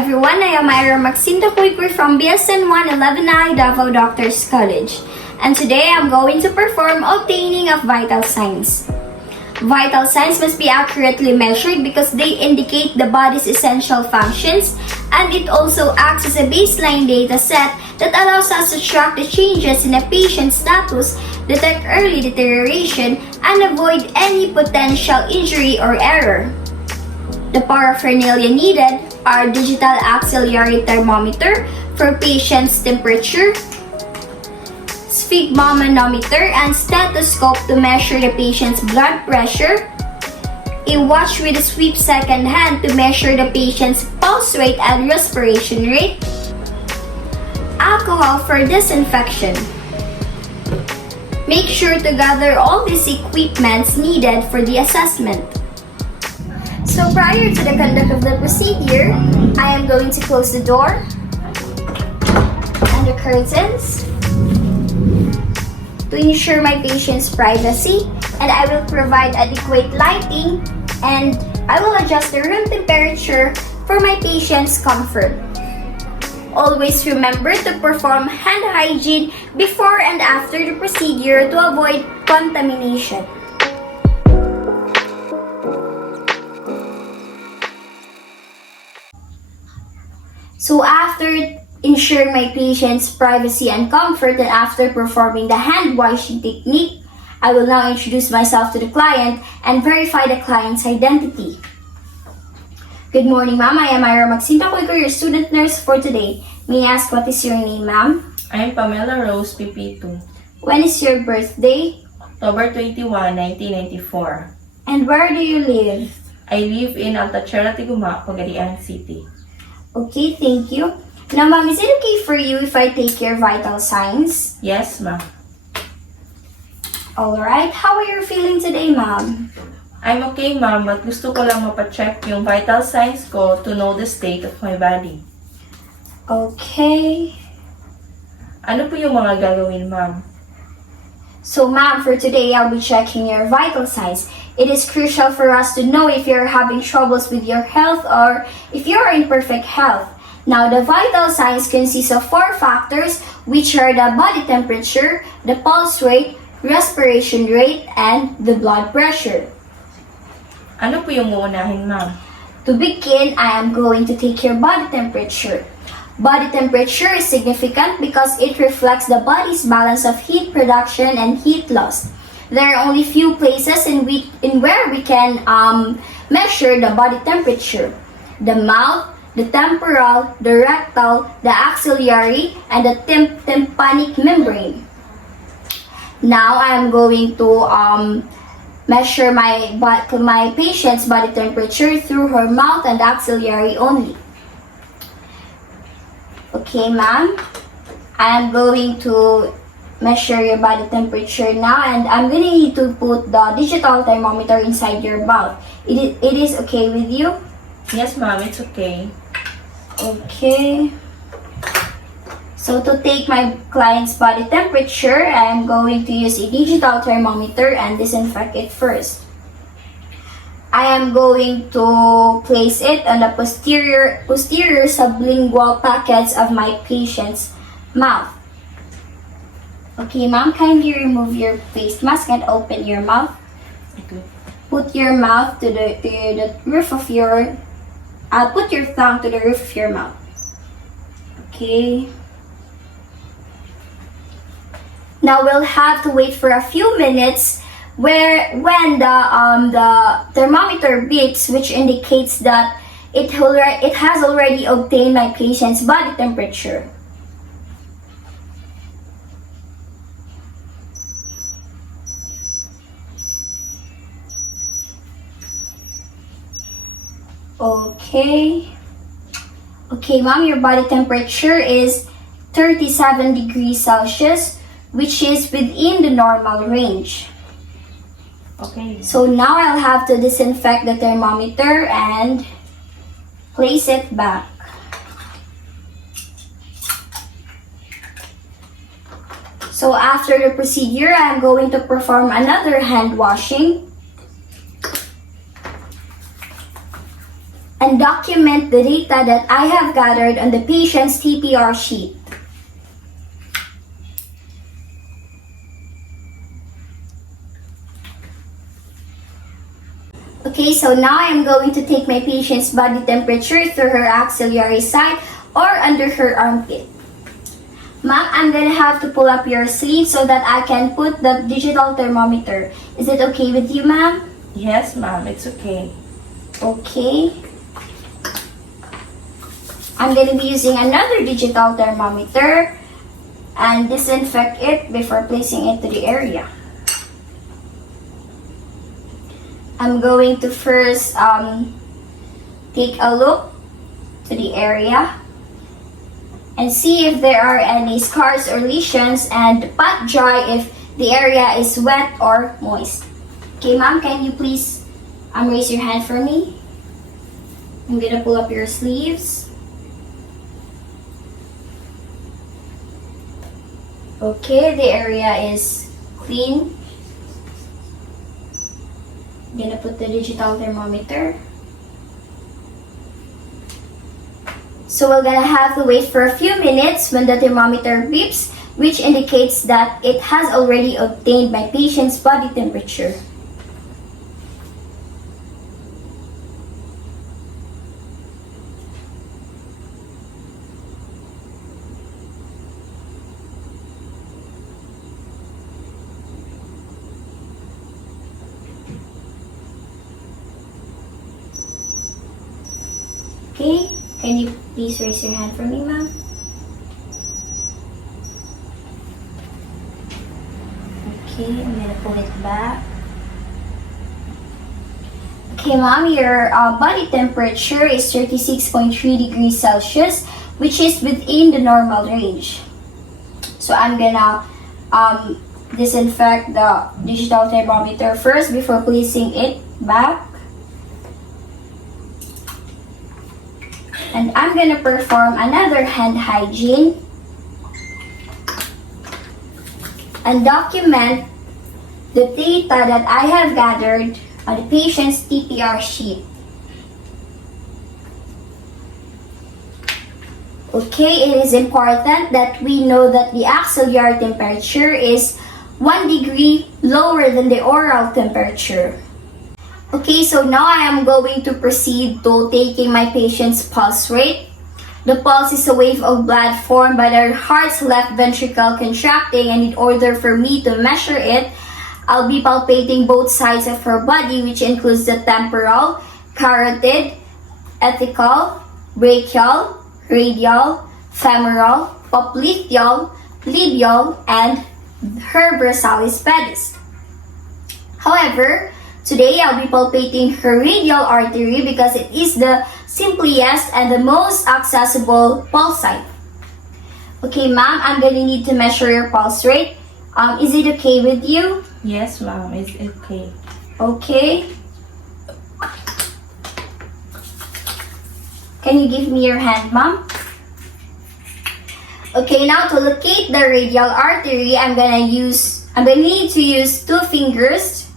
everyone, I am Ira Maxinta Puigwe from BSN 111I Davao Doctors College. And today I'm going to perform obtaining of vital signs. Vital signs must be accurately measured because they indicate the body's essential functions, and it also acts as a baseline data set that allows us to track the changes in a patient's status, detect early deterioration, and avoid any potential injury or error. The paraphernalia needed are digital axillary thermometer for patient's temperature, sphygmomanometer and stethoscope to measure the patient's blood pressure, a watch with a sweep second hand to measure the patient's pulse rate and respiration rate, alcohol for disinfection. Make sure to gather all these equipments needed for the assessment. So prior to the conduct of the procedure, I am going to close the door and the curtains to ensure my patient's privacy, and I will provide adequate lighting, and I will adjust the room temperature for my patient's comfort. Always remember to perform hand hygiene before and after the procedure to avoid contamination. So after ensuring my patient's privacy and comfort, and after performing the hand washing technique, I will now introduce myself to the client and verify the client's identity. Good morning, ma'am. I am Ira Maxinta Puigwe, your student nurse for today. May I ask what is your name, ma'am? I am Pamela Rose PP2, When is your birthday? October 21, 1994. And where do you live? I live in Altachera, Tiguma, Pagadian City. Okay, thank you. Now, ma'am, is it okay for you if I take your vital signs? Yes, ma'am. Alright, how are you feeling today, ma'am? I'm okay, ma'am, but gusto ko lang mapacheck yung vital signs ko to know the state of my body. Okay. Ano po yung mga gagawin, ma'am? So, ma'am, for today, I'll be checking your vital signs. It is crucial for us to know if you're having troubles with your health or if you're in perfect health. Now, the vital signs consist of 4 factors, which are the body temperature, the pulse rate, respiration rate, and the blood pressure. Ano po yung uunahin, ma'am? To begin, I am going to take your body temperature. Body temperature is significant because it reflects the body's balance of heat production and heat loss. There are only few places in where we can measure the body temperature: the mouth, the temporal, the rectal, the axillary, and the tympanic membrane. Now I am going to measure my patient's body temperature through her mouth and axillary only. Okay, ma'am. I am going to measure your body temperature now, and I'm going to need to put the digital thermometer inside your mouth. It is okay with you? Yes, ma'am, it's okay. Okay. So to take my client's body temperature, I'm going to use a digital thermometer and disinfect it first. I am going to place it on the posterior sublingual pockets of my patient's mouth. Okay, ma'am, kindly remove your face mask and open your mouth. Okay. Put your mouth to the roof of your... put your tongue to the roof of your mouth. Okay. Now we'll have to wait for a few minutes when the thermometer beeps, which indicates that it has already obtained my patient's body temperature. Okay. Okay, ma'am, your body temperature is 37 degrees Celsius, which is within the normal range. Okay. So now I'll have to disinfect the thermometer and place it back. So after the procedure, I'm going to perform another hand washing. and document the data that I have gathered on the patient's TPR sheet. Okay, so now I'm going to take my patient's body temperature through her axillary side or under her armpit. Ma'am, I'm gonna have to pull up your sleeve so that I can put the digital thermometer. Is it okay with you, ma'am? Yes, ma'am, it's okay. Okay. I'm gonna be using another digital thermometer and disinfect it before placing it to the area. I'm going to first take a look to the area and see if there are any scars or lesions, and pat dry if the area is wet or moist. Okay, ma'am, can you please raise your hand for me? I'm gonna pull up your sleeves. Okay, the area is clean. I'm gonna put the digital thermometer. So we're gonna have to wait for a few minutes when the thermometer beeps, which indicates that it has already obtained my patient's body temperature. Okay, can you please raise your hand for me, ma'am? Okay, I'm gonna pull it back. Okay, ma'am, your body temperature is 36.3 degrees Celsius, which is within the normal range. So I'm gonna disinfect the digital thermometer first before placing it back. And I'm gonna perform another hand hygiene and document the data that I have gathered on the patient's TPR sheet. Okay, it is important that we know that the axillary temperature is 1 degree lower than the oral temperature. Okay, so now I am going to proceed to taking my patient's pulse rate. The pulse is a wave of blood formed by the heart's left ventricle contracting, and in order for me to measure it, I'll be palpating both sides of her body, which includes the temporal, carotid, apical, brachial, radial, femoral, popliteal, labial, and her dorsalis pedis. However, today I'll be palpating her radial artery because it is the simplest and the most accessible pulse site. Okay, ma'am, I'm gonna need to measure your pulse rate. Is it okay with you? Yes, ma'am, it's okay. Okay. Can you give me your hand, ma'am? Okay, now to locate the radial artery, I'm gonna need to use 2 fingers.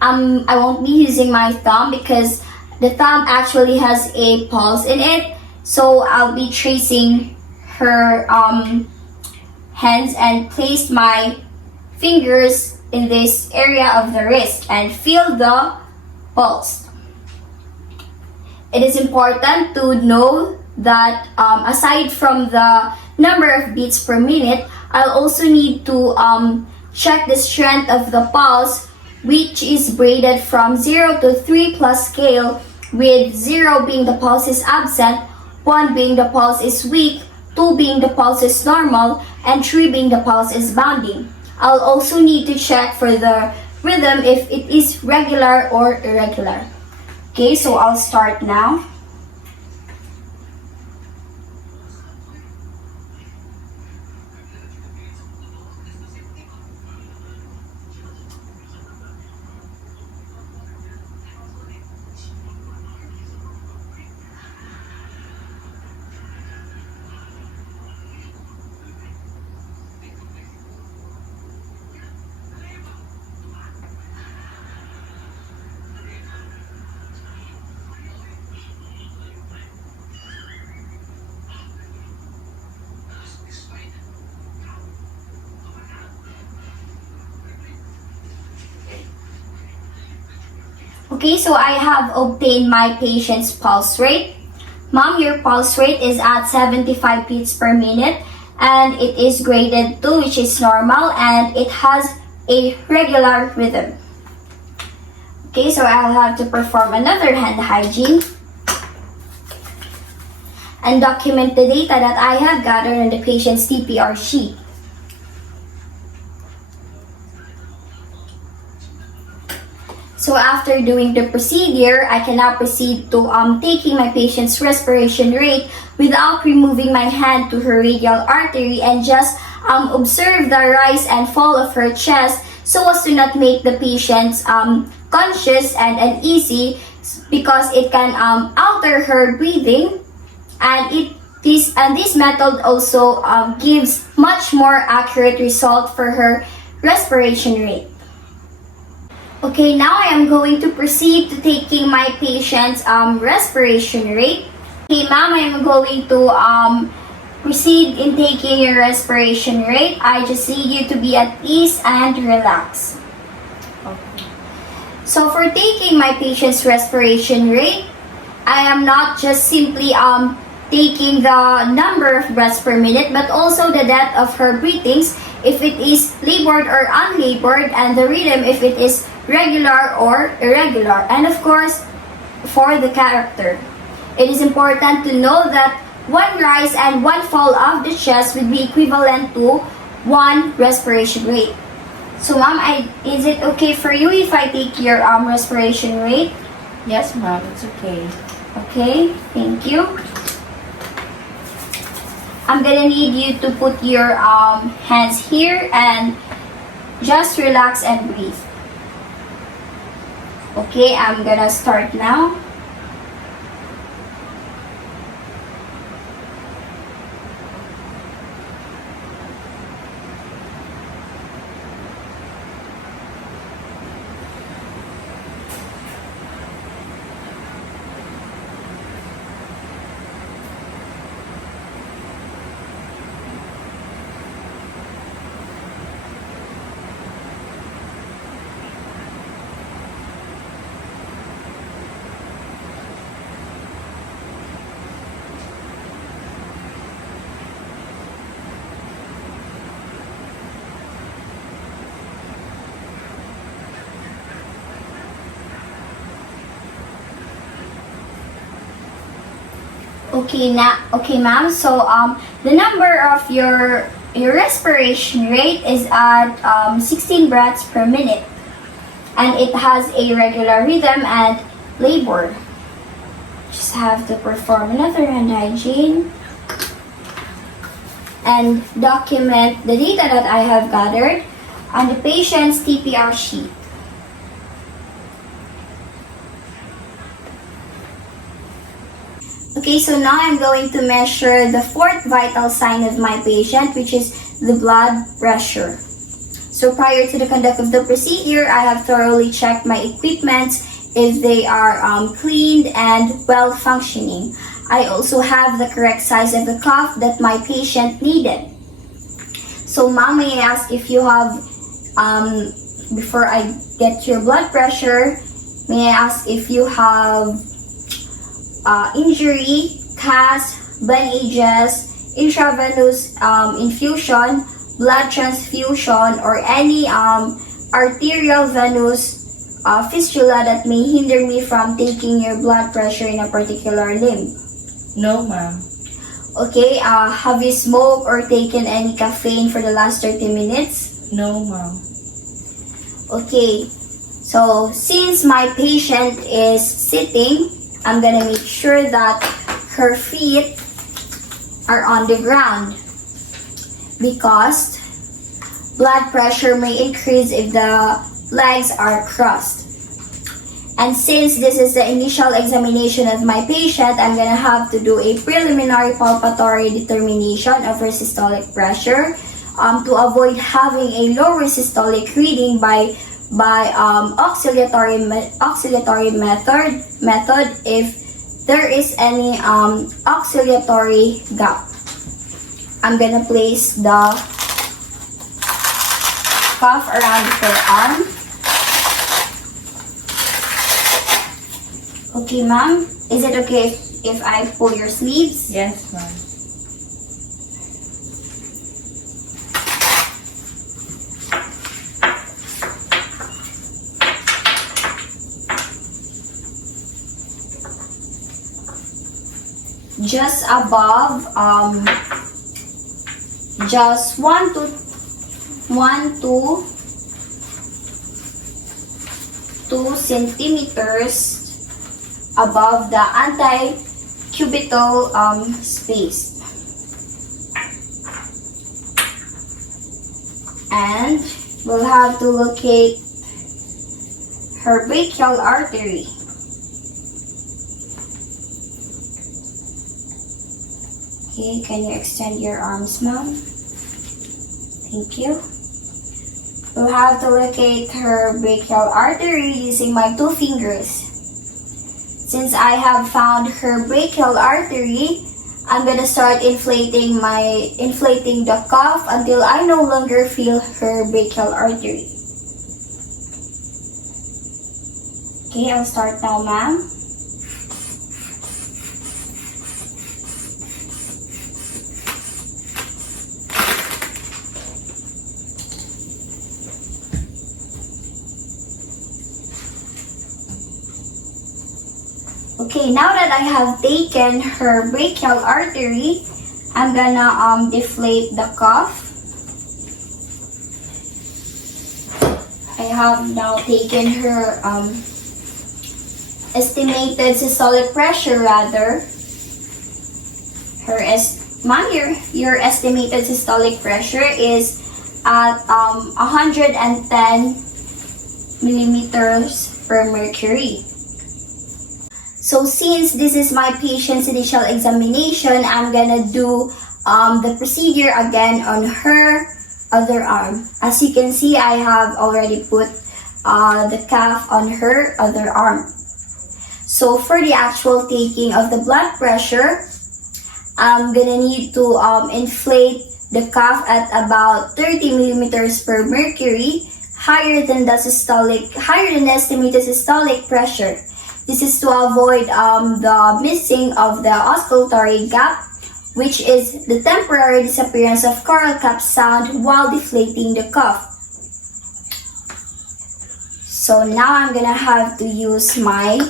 I won't be using my thumb because the thumb actually has a pulse in it. So I'll be tracing her hands and place my fingers in this area of the wrist and feel the pulse. It is important to know that aside from the number of beats per minute, I'll also need to check the strength of the pulse, which is graded from 0 to 3 plus scale, with 0 being the pulse is absent, 1 being the pulse is weak, 2 being the pulse is normal, and 3 being the pulse is bounding. I'll also need to check for the rhythm if it is regular or irregular. Okay, so I'll start now. Okay, so I have obtained my patient's pulse rate. Ma'am, your pulse rate is at 75 beats per minute and it is graded 2, which is normal, and it has a regular rhythm. Okay, so I'll have to perform another hand hygiene and document the data that I have gathered on the patient's TPR sheet. So after doing the procedure, I can now proceed to taking my patient's respiration rate without removing my hand to her radial artery and just observe the rise and fall of her chest so as to not make the patient's conscious and uneasy, because it can alter her breathing, and this method also gives much more accurate result for her respiration rate. Okay, now I am going to proceed to taking my patient's respiration rate. Okay, ma'am, I am going to proceed in taking your respiration rate. I just need you to be at ease and relax. Okay. So for taking my patient's respiration rate, I am not just simply taking the number of breaths per minute, but also the depth of her breathings, if it is labored or unlabored, and the rhythm, if it is regular or irregular, and of course, for the character. It is important to know that one rise and one fall of the chest would be equivalent to one respiration rate. So ma'am, is it okay for you if I take your respiration rate? Yes, ma'am, it's okay. Okay, thank you. I'm gonna need you to put your hands here and just relax and breathe. Okay, I'm gonna start now. Okay, ma'am. So the number of your respiration rate is at 16 breaths per minute, and it has a regular rhythm and labor. Just have to perform another hand hygiene and document the data that I have gathered on the patient's TPR sheet. Okay, so now I'm going to measure the fourth vital sign of my patient, which is the blood pressure. So prior to the conduct of the procedure, I have thoroughly checked my equipment if they are cleaned and well functioning. I also have the correct size of the cuff that my patient needed. So ma'am, may I ask if you have, before I get your blood pressure, may I ask if you have injury, cast, bandages, intravenous infusion, blood transfusion, or any arterial venous fistula that may hinder me from taking your blood pressure in a particular limb? No, ma'am. Okay, have you smoked or taken any caffeine for the last 30 minutes? No, ma'am. Okay, so since my patient is sitting, I'm gonna make sure that her feet are on the ground, because blood pressure may increase if the legs are crossed. And since this is the initial examination of my patient, I'm gonna have to do a preliminary palpatory determination of her systolic pressure to avoid having a lower systolic reading by oscillatory method if there is any oscillatory gap. I'm gonna place the cuff around her arm Okay, ma'am. Is it okay if I pull your sleeves? Yes, ma'am. Just above, just 1 to 2 centimeters above the anti-cubital space. And we'll have to locate her brachial artery. Okay, can you extend your arms, ma'am? Thank you. We'll have to locate her brachial artery using my 2 fingers. Since I have found her brachial artery, I'm gonna start inflating the cuff until I no longer feel her brachial artery. Okay, I'll start now, ma'am. Okay, now that I have taken her brachial artery, I'm gonna deflate the cuff. I have now taken her estimated systolic pressure rather. Ma'am, your estimated systolic pressure is at 110 millimeters per mercury. So since this is my patient's initial examination, I'm gonna do the procedure again on her other arm. As you can see, I have already put the cuff on her other arm. So for the actual taking of the blood pressure, I'm gonna need to inflate the cuff at about 30 millimeters per mercury, higher than the estimated systolic pressure. This is to avoid the missing of the auscultatory gap, which is the temporary disappearance of choral cap sound while deflating the cuff. So now I'm gonna have to use my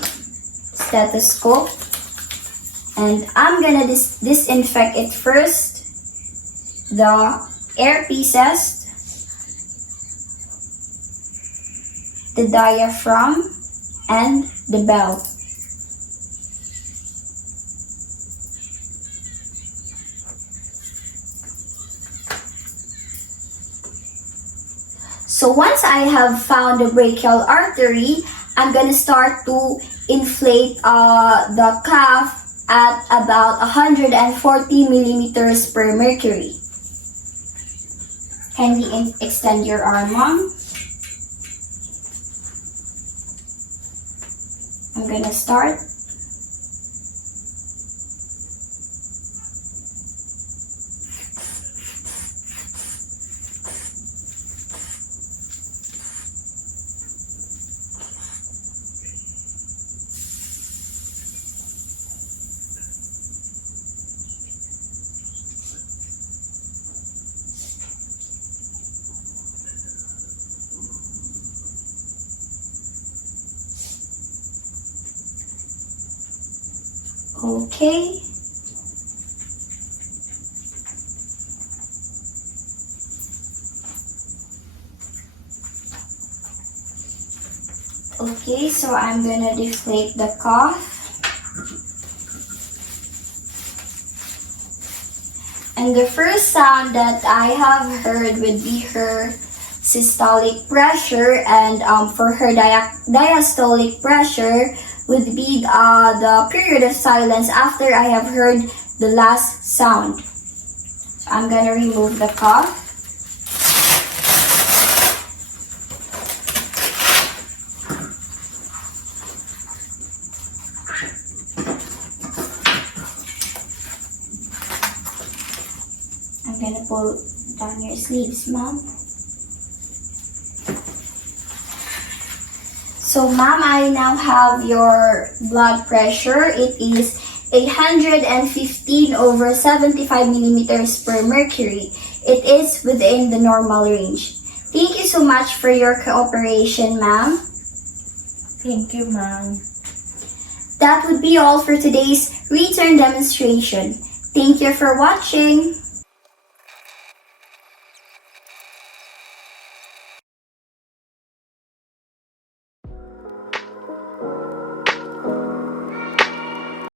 stethoscope, and I'm gonna disinfect it first, the earpieces, the diaphragm, and the bell. So once I have found the brachial artery, I'm gonna start to inflate the cuff at about 140 millimeters per mercury. Can we extend your arm, ma'am? I'm gonna start. Okay. Okay, so I'm gonna deflate the cuff. And the first sound that I have heard would be her systolic pressure, and for her diastolic pressure would be the period of silence after I have heard the last sound. So I'm gonna remove the cuff. I'm gonna pull down your sleeves, ma'am. So, ma'am, I now have your blood pressure. It is 115/75 millimeters per mercury. It is within the normal range. Thank you so much for your cooperation, ma'am. Thank you, ma'am. That would be all for today's return demonstration. Thank you for watching.